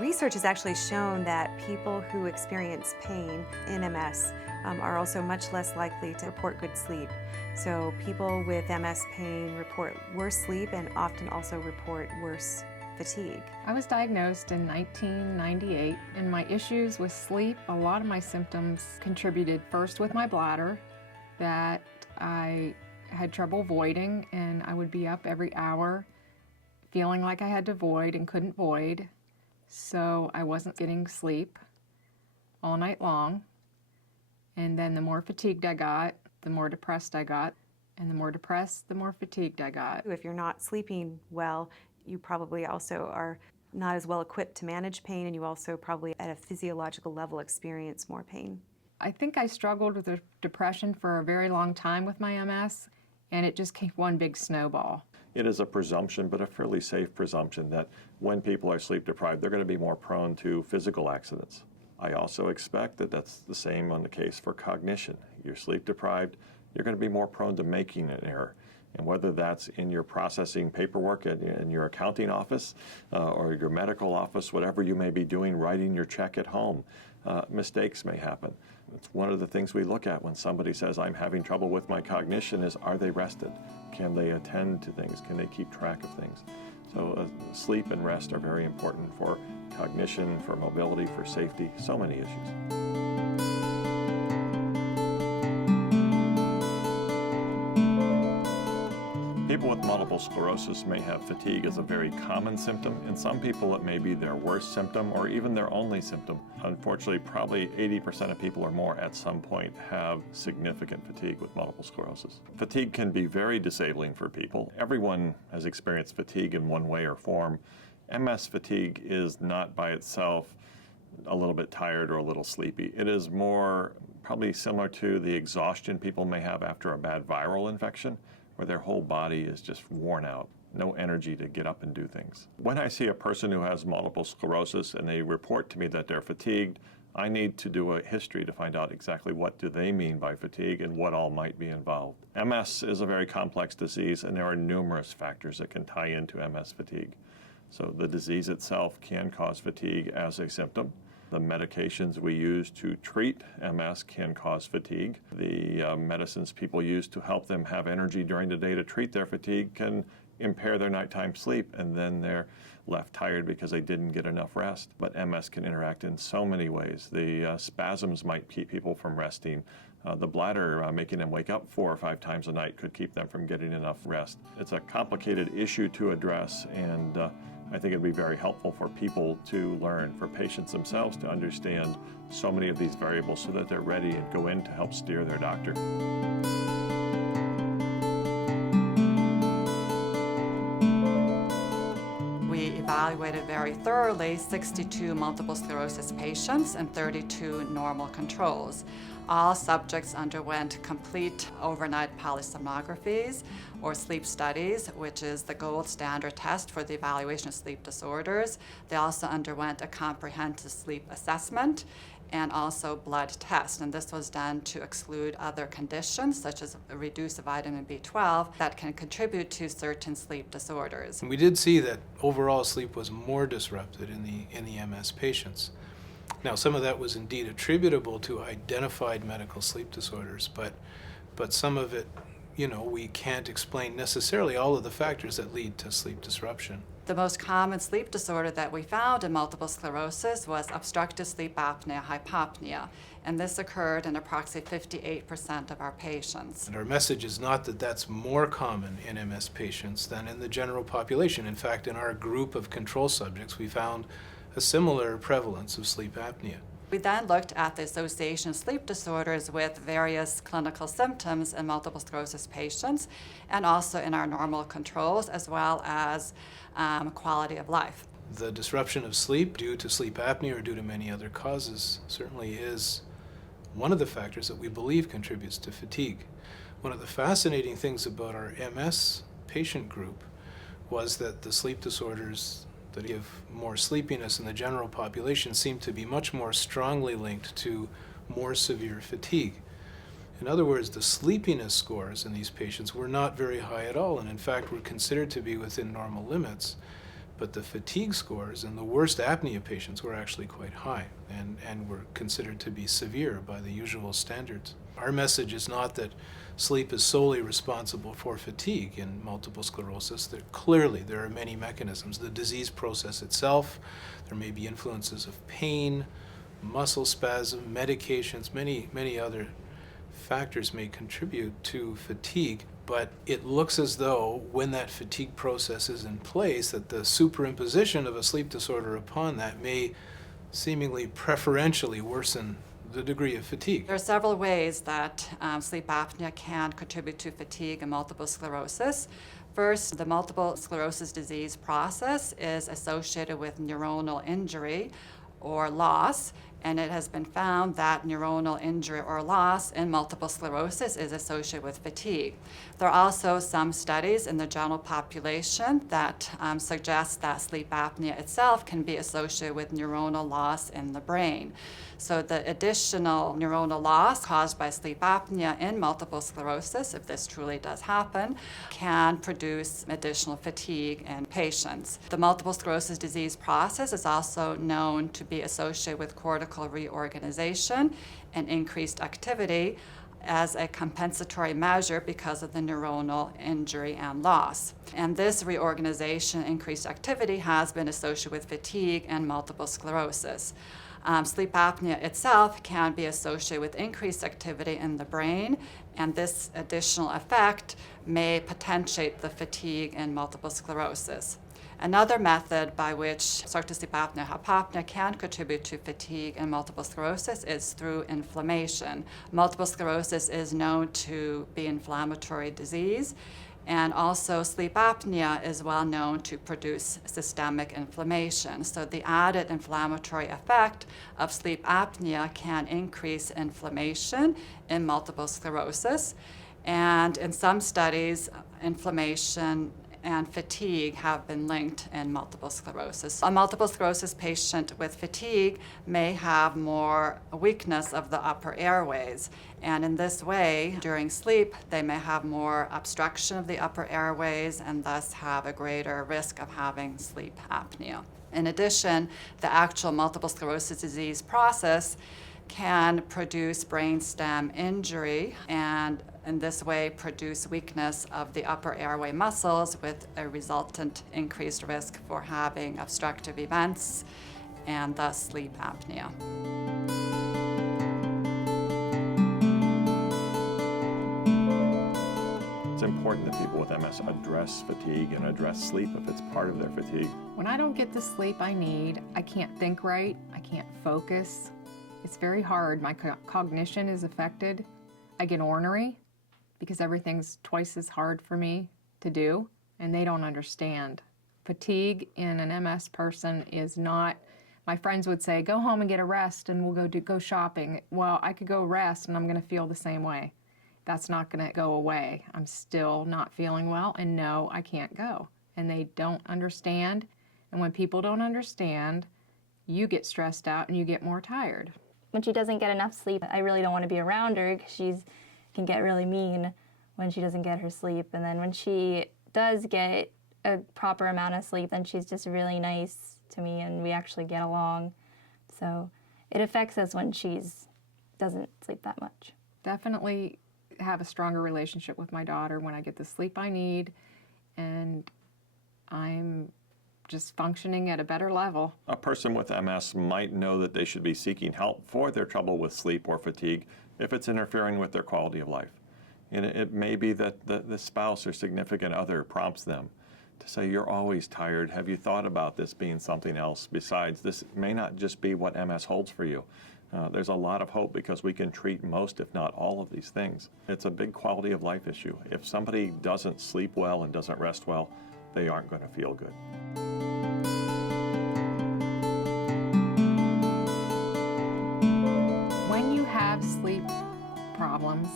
Research has actually shown that people who experience pain in MS are also much less likely to report good sleep. So people with MS pain report worse sleep and often also report worse fatigue. I was diagnosed in 1998, and my issues with sleep, a lot of my symptoms contributed first with my bladder, that I had trouble voiding, and I would be up every hour feeling like I had to void and couldn't void. So I wasn't getting sleep all night long. And then the more fatigued I got, the more depressed I got. And the more depressed, the more fatigued I got. If you're not sleeping well, you probably also are not as well equipped to manage pain, and you also probably at a physiological level experience more pain. I think I struggled with depression for a very long time with my MS, and it just came one big snowball. It is a presumption, but a fairly safe presumption, that when people are sleep deprived, they're going to be more prone to physical accidents. I also expect that that's the same on the case for cognition. You're sleep deprived, you're going to be more prone to making an error. And whether that's in your processing paperwork in your accounting office or your medical office, whatever you may be doing, writing your check at home, mistakes may happen. It's one of the things we look at when somebody says, I'm having trouble with my cognition, is are they rested? Can they attend to things? Can they keep track of things? So sleep and rest are very important for cognition, for mobility, for safety, so many issues. People with multiple sclerosis may have fatigue as a very common symptom. In some people, it may be their worst symptom or even their only symptom. Unfortunately, probably 80% of people or more at some point have significant fatigue with multiple sclerosis. Fatigue can be very disabling for people. Everyone has experienced fatigue in one way or form. MS fatigue is not by itself a little bit tired or a little sleepy. It is more probably similar to the exhaustion people may have after a bad viral infection, where their whole body is just worn out, no energy to get up and do things. When I see a person who has multiple sclerosis and they report to me that they're fatigued, I need to do a history to find out exactly what do they mean by fatigue and what all might be involved. MS is a very complex disease, and there are numerous factors that can tie into MS fatigue. So the disease itself can cause fatigue as a symptom. The medications we use to treat MS can cause fatigue. The medicines people use to help them have energy during the day to treat their fatigue can impair their nighttime sleep, and then they're left tired because they didn't get enough rest. But MS can interact in so many ways. The spasms might keep people from resting. The bladder, making them wake up 4 or 5 times a night, could keep them from getting enough rest. It's a complicated issue to address, and I think it'd be very helpful for people to learn, for patients themselves to understand so many of these variables so that they're ready and go in to help steer their doctor. We evaluated very thoroughly 62 multiple sclerosis patients and 32 normal controls. All subjects underwent complete overnight polysomnographies or sleep studies, which is the gold standard test for the evaluation of sleep disorders. They also underwent a comprehensive sleep assessment and also blood test, and this was done to exclude other conditions such as reduced vitamin B12 that can contribute to certain sleep disorders. We did see that overall sleep was more disrupted in the MS patients. Now, some of that was indeed attributable to identified medical sleep disorders, but some of it, we can't explain necessarily all of the factors that lead to sleep disruption. The most common sleep disorder that we found in multiple sclerosis was obstructive sleep apnea hypopnea, and this occurred in approximately 58% of our patients. And our message is not that that's more common in MS patients than in the general population. In fact, in our group of control subjects, we found a similar prevalence of sleep apnea. We then looked at the association of sleep disorders with various clinical symptoms in multiple sclerosis patients, and also in our normal controls, as well as quality of life. The disruption of sleep due to sleep apnea or due to many other causes certainly is one of the factors that we believe contributes to fatigue. One of the fascinating things about our MS patient group was that the sleep disorders that give more sleepiness in the general population seem to be much more strongly linked to more severe fatigue. In other words, the sleepiness scores in these patients were not very high at all, and in fact were considered to be within normal limits. but the fatigue scores in the worst apnea patients were actually quite high and were considered to be severe by the usual standards. Our message is not that sleep is solely responsible for fatigue in multiple sclerosis. Clearly, there are many mechanisms. The disease process itself, there may be influences of pain, muscle spasm, medications, many other factors may contribute to fatigue, but it looks as though when that fatigue process is in place, that the superimposition of a sleep disorder upon that may seemingly preferentially worsen the degree of fatigue. There are several ways that sleep apnea can contribute to fatigue and multiple sclerosis. First, the multiple sclerosis disease process is associated with neuronal injury or loss, and it has been found that neuronal injury or loss in multiple sclerosis is associated with fatigue. There are also some studies in the general population that suggest that sleep apnea itself can be associated with neuronal loss in the brain. So the additional neuronal loss caused by sleep apnea in multiple sclerosis, if this truly does happen, can produce additional fatigue in patients. The multiple sclerosis disease process is also known to be associated with cortical reorganization and increased activity as a compensatory measure because of the neuronal injury and loss. And this reorganization, increased activity, has been associated with fatigue and multiple sclerosis. Sleep apnea itself can be associated with increased activity in the brain, and this additional effect may potentiate the fatigue in multiple sclerosis. Another method by which obstructive sleep apnea hypopnea can contribute to fatigue and multiple sclerosis is through inflammation. Multiple sclerosis is known to be inflammatory disease, and also sleep apnea is well known to produce systemic inflammation. So the added inflammatory effect of sleep apnea can increase inflammation in multiple sclerosis. And in some studies, inflammation and fatigue have been linked in multiple sclerosis. A multiple sclerosis patient with fatigue may have more weakness of the upper airways, and in this way, during sleep, they may have more obstruction of the upper airways and thus have a greater risk of having sleep apnea. In addition, the actual multiple sclerosis disease process can produce brainstem injury and in this way produce weakness of the upper airway muscles with a resultant increased risk for having obstructive events and thus sleep apnea. It's important that people with MS address fatigue and address sleep if it's part of their fatigue. When I don't get the sleep I need, I can't think right, I can't focus. It's very hard. My cognition is affected. I get ornery because everything's twice as hard for me to do, and they don't understand. Fatigue in an MS person is not, my friends would say, go home and get a rest and we'll go shopping. Well, I could go rest and I'm gonna feel the same way. That's not gonna go away. I'm still not feeling well, and no, I can't go. And they don't understand, and when people don't understand, you get stressed out and you get more tired. When she doesn't get enough sleep, I really don't want to be around her because she can get really mean when she doesn't get her sleep. And then when she does get a proper amount of sleep, then she's just really nice to me and we actually get along. So it affects us when she doesn't sleep that much. Definitely have a stronger relationship with my daughter when I get the sleep I need and I'm just functioning at a better level. A person with MS might know that they should be seeking help for their trouble with sleep or fatigue if it's interfering with their quality of life. And it may be that the spouse or significant other prompts them to say, you're always tired. Have you thought about this being something else besides? This may not just be what MS holds for you. There's a lot of hope because we can treat most, if not all, of these things. It's a big quality of life issue. If somebody doesn't sleep well and doesn't rest well, they aren't going to feel good. When you have sleep problems,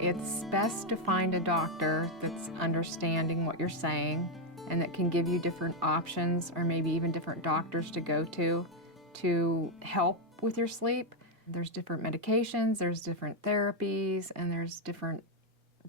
it's best to find a doctor that's understanding what you're saying and that can give you different options or maybe even different doctors to go to help with your sleep. There's different medications, there's different therapies, and there's different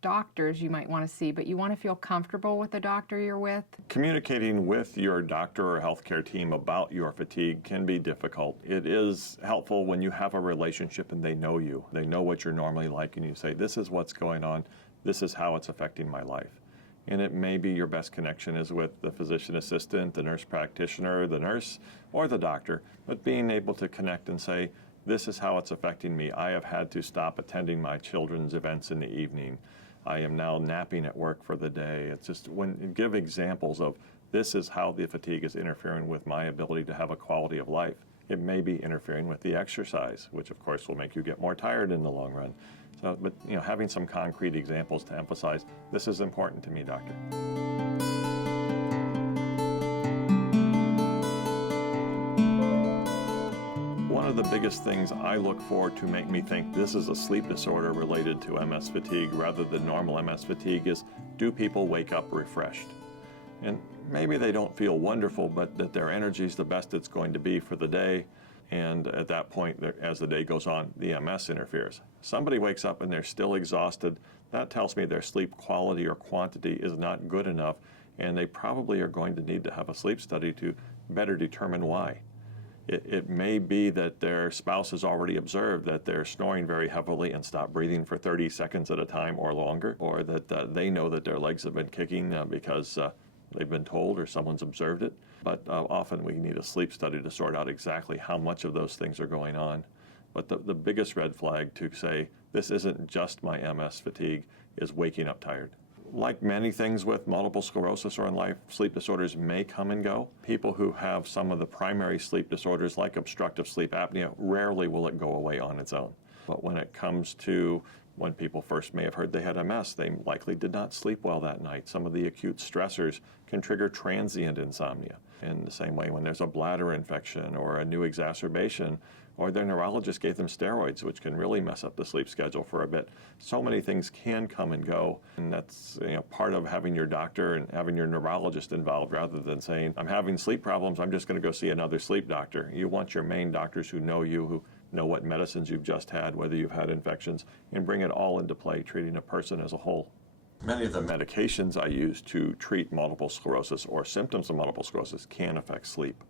doctors you might want to see, but you want to feel comfortable with the doctor you're with. Communicating with your doctor or healthcare team about your fatigue can be difficult. It is helpful when you have a relationship and they know you. They know what you're normally like, and you say, this is what's going on, this is how it's affecting my life. And it may be your best connection is with the physician assistant, the nurse practitioner, the nurse, or the doctor, but being able to connect and say, this is how it's affecting me. I have had to stop attending my children's events in the evening. I am now napping at work for the day. It's just give examples of this is how the fatigue is interfering with my ability to have a quality of life. It may be interfering with the exercise, which of course will make you get more tired in the long run. So, but having some concrete examples to emphasize, this is important to me, doctor. One of the biggest things I look for to make me think this is a sleep disorder related to MS fatigue rather than normal MS fatigue is, do people wake up refreshed? And maybe they don't feel wonderful, but that their energy is the best it's going to be for the day. And at that point, as the day goes on, the MS interferes. Somebody wakes up and they're still exhausted. That tells me their sleep quality or quantity is not good enough, and they probably are going to need to have a sleep study to better determine why. It may be that their spouse has already observed that they're snoring very heavily and stop breathing for 30 seconds at a time or longer, or that they know that their legs have been kicking because they've been told or someone's observed it. But often we need a sleep study to sort out exactly how much of those things are going on. But the biggest red flag to say, this isn't just my MS fatigue, is waking up tired. Like many things with multiple sclerosis or in life, sleep disorders may come and go. People who have some of the primary sleep disorders like obstructive sleep apnea, rarely will it go away on its own. But when it comes to when people first may have heard they had MS, they likely did not sleep well that night. Some of the acute stressors can trigger transient insomnia. In the same way, when there's a bladder infection or a new exacerbation, or their neurologist gave them steroids, which can really mess up the sleep schedule for a bit. So many things can come and go, and that's part of having your doctor and having your neurologist involved rather than saying, I'm having sleep problems, I'm just going to go see another sleep doctor. You want your main doctors who know you, who know what medicines you've just had, whether you've had infections, and bring it all into play, treating a person as a whole. Many of the medications I use to treat multiple sclerosis or symptoms of multiple sclerosis can affect sleep.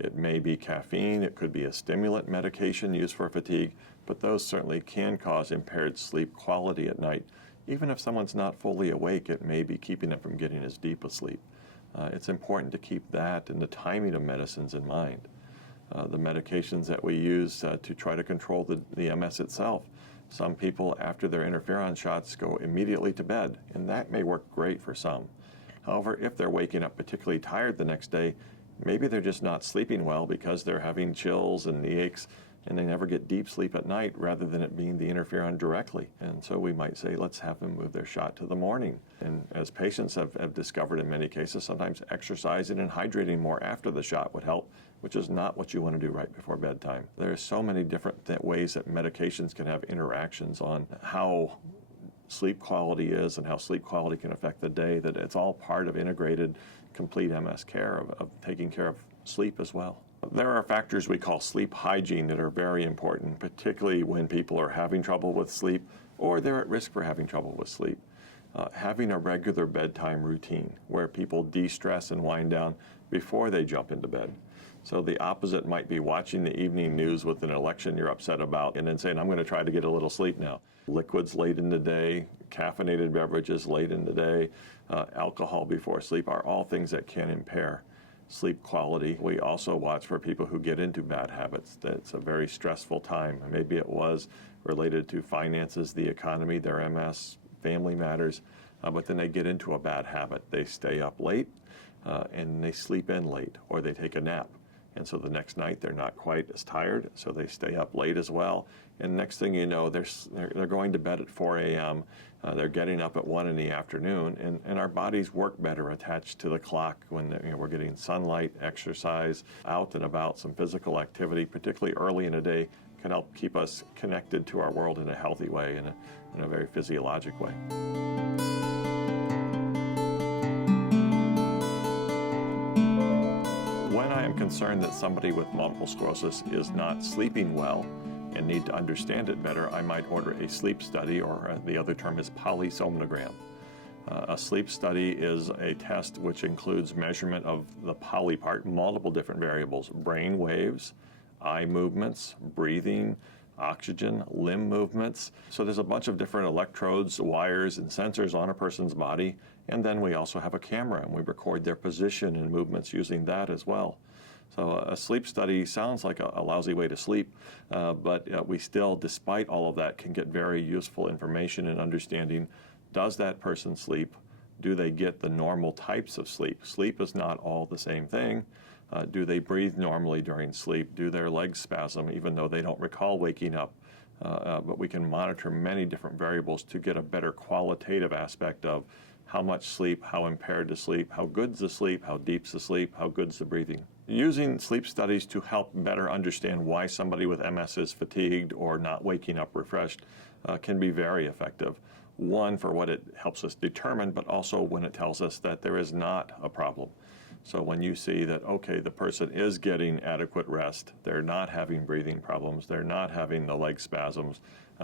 It may be caffeine, it could be a stimulant medication used for fatigue, but those certainly can cause impaired sleep quality at night. Even if someone's not fully awake, it may be keeping them from getting as deep a sleep. It's important to keep that and the timing of medicines in mind. The medications that we use to try to control the MS itself. Some people, after their interferon shots, go immediately to bed, and that may work great for some. However, if they're waking up particularly tired the next day, maybe they're just not sleeping well because they're having chills and knee aches, and they never get deep sleep at night rather than it being the interferon directly. And so we might say, let's have them move their shot to the morning. And as patients have discovered in many cases, sometimes exercising and hydrating more after the shot would help, which is not what you want to do right before bedtime. There are so many different ways that medications can have interactions on how sleep quality is and how sleep quality can affect the day, that it's all part of integrated, complete MS care, of taking care of sleep as well. There are factors we call sleep hygiene that are very important, particularly when people are having trouble with sleep or they're at risk for having trouble with sleep. Having a regular bedtime routine where people de-stress and wind down before they jump into bed. So the opposite might be watching the evening news with an election you're upset about and then saying, I'm going to try to get a little sleep now. Liquids late in the day, caffeinated beverages late in the day, alcohol before sleep are all things that can impair sleep quality. We also watch for people who get into bad habits. That's a very stressful time. Maybe it was related to finances, the economy, their MS, family matters, but then they get into a bad habit. They stay up late and they sleep in late, or they take a nap. And so the next night they're not quite as tired, so they stay up late as well. And next thing you know, they're going to bed at 4 a.m., they're getting up at 1 in the afternoon, and our bodies work better attached to the clock when we're getting sunlight, exercise, out and about, some physical activity, particularly early in the day, can help keep us connected to our world in a healthy way, in a very physiologic way. When I am concerned that somebody with multiple sclerosis is not sleeping well, and need to understand it better, I might order a sleep study, or the other term is polysomnogram. A sleep study is a test which includes measurement of the poly part, multiple different variables: brain waves, eye movements, breathing, oxygen, limb movements. So there's a bunch of different electrodes, wires, and sensors on a person's body. And then we also have a camera, and we record their position and movements using that as well. So a sleep study sounds like a lousy way to sleep, but we still, despite all of that, can get very useful information in understanding, does that person sleep? Do they get the normal types of sleep? Sleep is not all the same thing. Do they breathe normally during sleep? Do their legs spasm even though they don't recall waking up? But we can monitor many different variables to get a better qualitative aspect of how much sleep, how impaired to sleep, how good's the sleep, how deep's the sleep, how good's the breathing. Using sleep studies to help better understand why somebody with MS is fatigued or not waking up refreshed can be very effective. One, for what it helps us determine, but also when it tells us that there is not a problem. So when you see that, okay, the person is getting adequate rest, they're not having breathing problems, they're not having the leg spasms,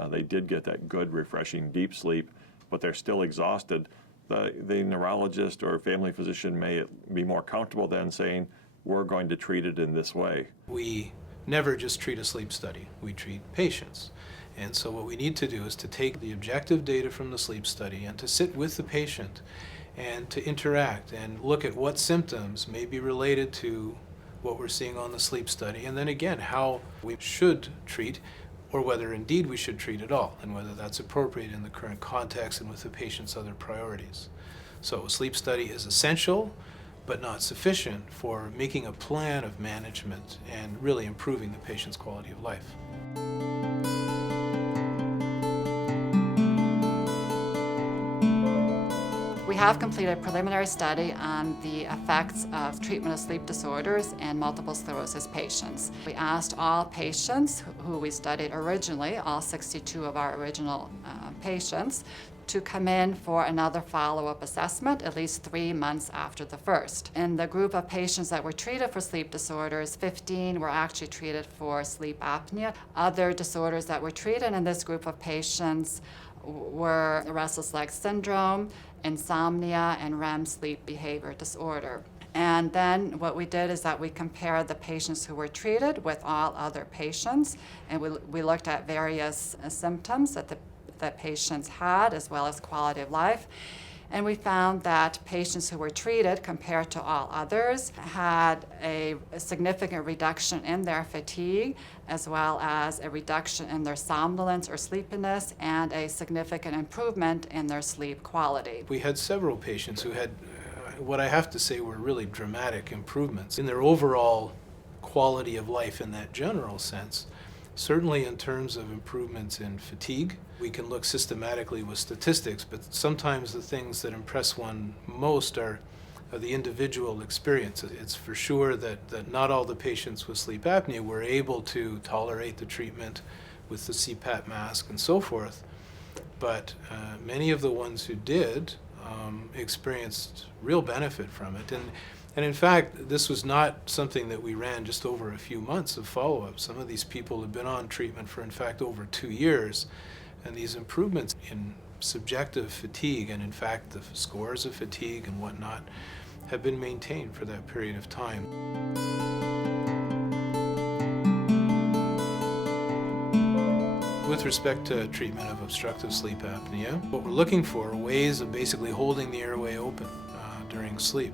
they did get that good, refreshing, deep sleep, but they're still exhausted, the neurologist or family physician may be more comfortable than saying, we're going to treat it in this way. We never just treat a sleep study, we treat patients. And so what we need to do is to take the objective data from the sleep study and to sit with the patient and to interact and look at what symptoms may be related to what we're seeing on the sleep study, and then again how we should treat, or whether indeed we should treat at all, and whether that's appropriate in the current context and with the patient's other priorities. So a sleep study is essential, but not sufficient for making a plan of management and really improving the patient's quality of life. We have completed a preliminary study on the effects of treatment of sleep disorders in multiple sclerosis patients. We asked all patients who we studied originally, all 62 of our original patients, to come in for another follow-up assessment at least 3 months after the first. In the group of patients that were treated for sleep disorders, 15 were actually treated for sleep apnea. Other disorders that were treated in this group of patients were restless leg syndrome, insomnia, and REM sleep behavior disorder. And then what we did is that we compared the patients who were treated with all other patients, and we looked at various symptoms that patients had, as well as quality of life. And we found that patients who were treated compared to all others had a significant reduction in their fatigue, as well as a reduction in their somnolence or sleepiness, and a significant improvement in their sleep quality. We had several patients who had what I have to say were really dramatic improvements in their overall quality of life in that general sense. Certainly in terms of improvements in fatigue, we can look systematically with statistics, but sometimes the things that impress one most are the individual experience. It's for sure that not all the patients with sleep apnea were able to tolerate the treatment with the CPAP mask and so forth, but many of the ones who did experienced real benefit from it. And in fact, this was not something that we ran just over a few months of follow-up. Some of these people have been on treatment for, in fact, over 2 years. And these improvements in subjective fatigue, and in fact the scores of fatigue and whatnot, have been maintained for that period of time. With respect to treatment of obstructive sleep apnea, what we're looking for are ways of basically holding the airway open during sleep.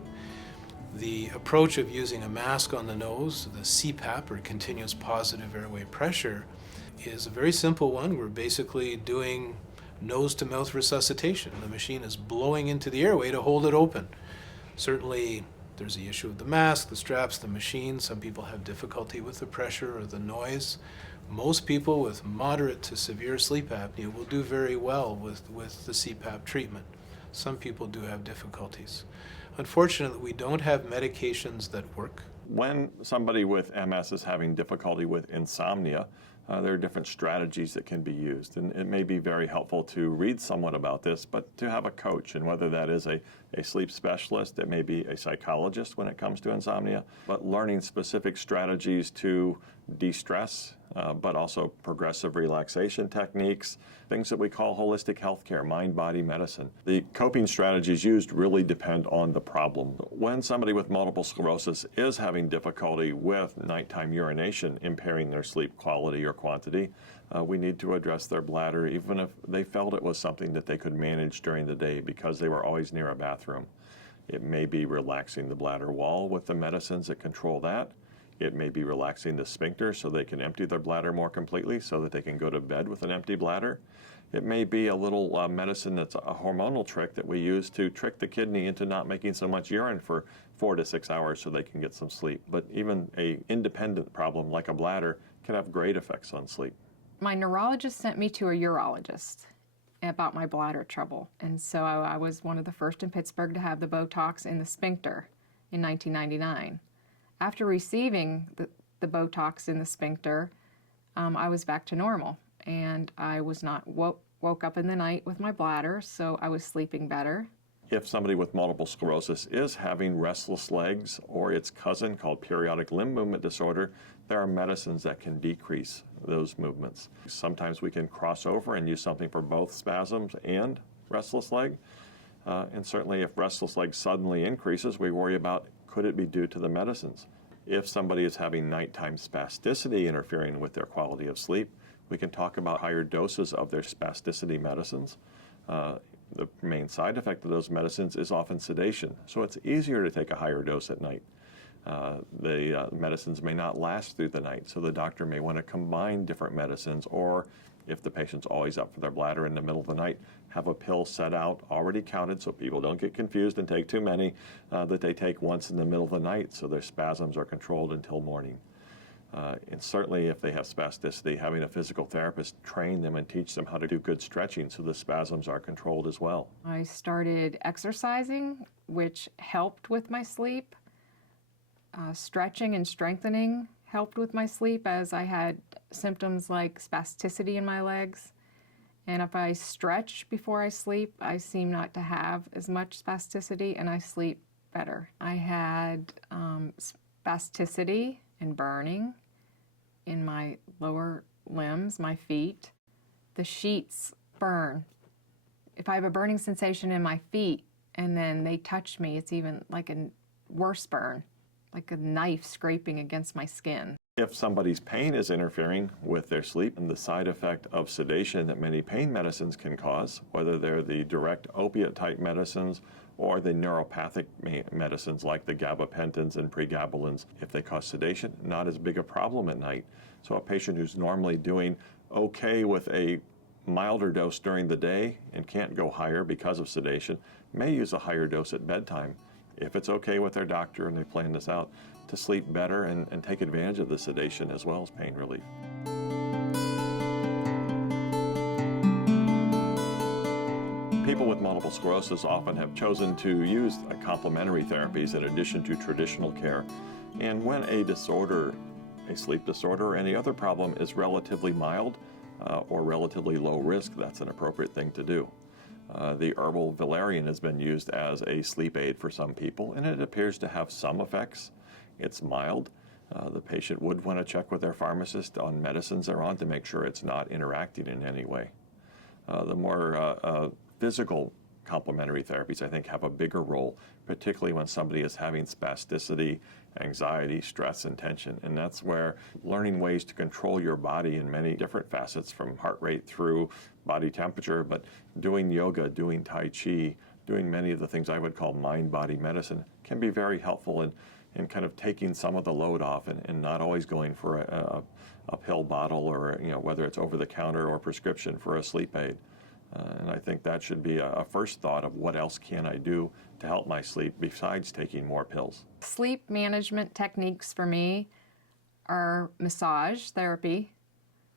The approach of using a mask on the nose, the CPAP, or continuous positive airway pressure, is a very simple one. We're basically doing nose-to-mouth resuscitation. The machine is blowing into the airway to hold it open. Certainly, there's the issue of the mask, the straps, the machine. Some people have difficulty with the pressure or the noise. Most people with moderate to severe sleep apnea will do very well with the CPAP treatment. Some people do have difficulties. Unfortunately, we don't have medications that work. When somebody with MS is having difficulty with insomnia, there are different strategies that can be used, and it may be very helpful to read somewhat about this, but to have a coach, and whether that is a sleep specialist, it may be a psychologist when it comes to insomnia, but learning specific strategies to de-stress but also progressive relaxation techniques, things that we call holistic healthcare, mind-body medicine. The coping strategies used really depend on the problem. When somebody with multiple sclerosis is having difficulty with nighttime urination impairing their sleep quality or quantity, we need to address their bladder even if they felt it was something that they could manage during the day because they were always near a bathroom. It may be relaxing the bladder wall with the medicines that control that. It may be relaxing the sphincter so they can empty their bladder more completely so that they can go to bed with an empty bladder. It may be a little medicine that's a hormonal trick that we use to trick the kidney into not making so much urine for 4 to 6 hours so they can get some sleep. But even an independent problem like a bladder can have great effects on sleep. My neurologist sent me to a urologist about my bladder trouble. And so I was one of the first in Pittsburgh to have the Botox in the sphincter in 1999. After receiving the Botox in the sphincter, I was back to normal. And I was not woke up in the night with my bladder, so I was sleeping better. If somebody with multiple sclerosis is having restless legs or its cousin called periodic limb movement disorder, there are medicines that can decrease those movements. Sometimes we can cross over and use something for both spasms and restless leg. And certainly if restless leg suddenly increases, we worry about could it be due to the medicines. If somebody is having nighttime spasticity interfering with their quality of sleep, we can talk about higher doses of their spasticity medicines. The main side effect of those medicines is often sedation, so it's easier to take a higher dose at night. The medicines may not last through the night, so the doctor may want to combine different medicines, or if the patient's always up for their bladder in the middle of the night, have a pill set out, already counted, so people don't get confused and take too many, that they take once in the middle of the night so their spasms are controlled until morning. And certainly if they have spasticity, having a physical therapist train them and teach them how to do good stretching so the spasms are controlled as well. I started exercising, which helped with my sleep. Stretching and strengthening helped with my sleep as I had symptoms like spasticity in my legs. And if I stretch before I sleep, I seem not to have as much spasticity and I sleep better. I had spasticity and burning in my lower limbs, my feet. The sheets burn. If I have a burning sensation in my feet and then they touch me, it's even like a worse burn, like a knife scraping against my skin. If somebody's pain is interfering with their sleep, and the side effect of sedation that many pain medicines can cause, whether they're the direct opiate type medicines or the neuropathic medicines like the gabapentins and pregabalins, if they cause sedation, not as big a problem at night. So a patient who's normally doing okay with a milder dose during the day and can't go higher because of sedation may use a higher dose at bedtime, if it's okay with their doctor and they plan this out, to sleep better and take advantage of the sedation as well as pain relief. People with multiple sclerosis often have chosen to use complementary therapies in addition to traditional care. And when a disorder, a sleep disorder or any other problem is relatively mild or relatively low risk, that's an appropriate thing to do. The herbal valerian has been used as a sleep aid for some people, and it appears to have some effects. It's mild. The patient would want to check with their pharmacist on medicines they're on to make sure it's not interacting in any way. The more physical complementary therapies, I think, have a bigger role, particularly when somebody is having spasticity, anxiety, stress, and tension. And that's where learning ways to control your body in many different facets, from heart rate through body temperature, but doing yoga, doing Tai Chi, doing many of the things I would call mind-body medicine can be very helpful in kind of taking some of the load off and not always going for a pill bottle or, whether it's over the counter or prescription for a sleep aid. And I think that should be a first thought of what else can I do to help my sleep besides taking more pills. Sleep management techniques for me are massage therapy,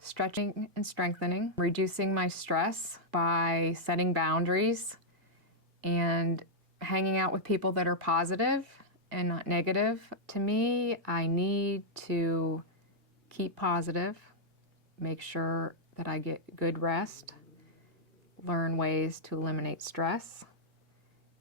stretching and strengthening, reducing my stress by setting boundaries, and hanging out with people that are positive and not negative. To me, I need to keep positive, make sure that I get good rest, learn ways to eliminate stress,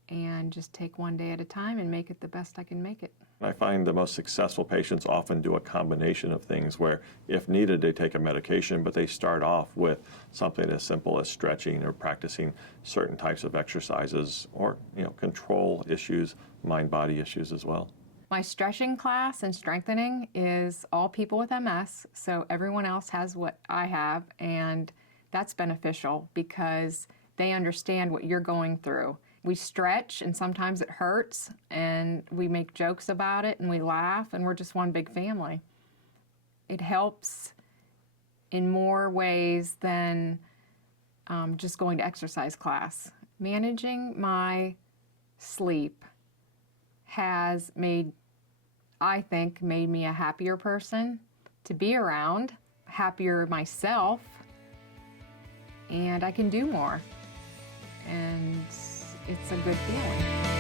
and just take one day at a time and make it the best I can make it. I find the most successful patients often do a combination of things where, if needed, they take a medication, but they start off with something as simple as stretching or practicing certain types of exercises, or control issues, mind-body issues as well. My stretching class and strengthening is all people with MS, so everyone else has what I have, and that's beneficial because they understand what you're going through. We stretch, and sometimes it hurts, and we make jokes about it, and we laugh, and we're just one big family. It helps in more ways than just going to exercise class. Managing my sleep has I think, made me a happier person to be around, happier myself, and I can do more. And it's a good feeling.